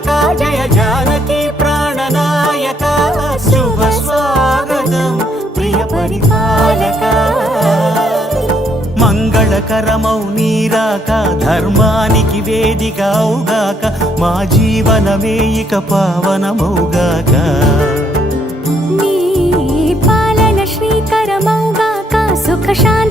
రక్షక జయ జానకి ప్రాణనాయక శుభ స్వాగతం ప్రియ పరిపాలక మంగళకరమౌ నీరాక ధర్మానికి వేదిక అవుగాక మా జీవనమే ఇక పావనమౌగాక నీ పాలన శ్రీకరమౌగాక సుఖ శాంతి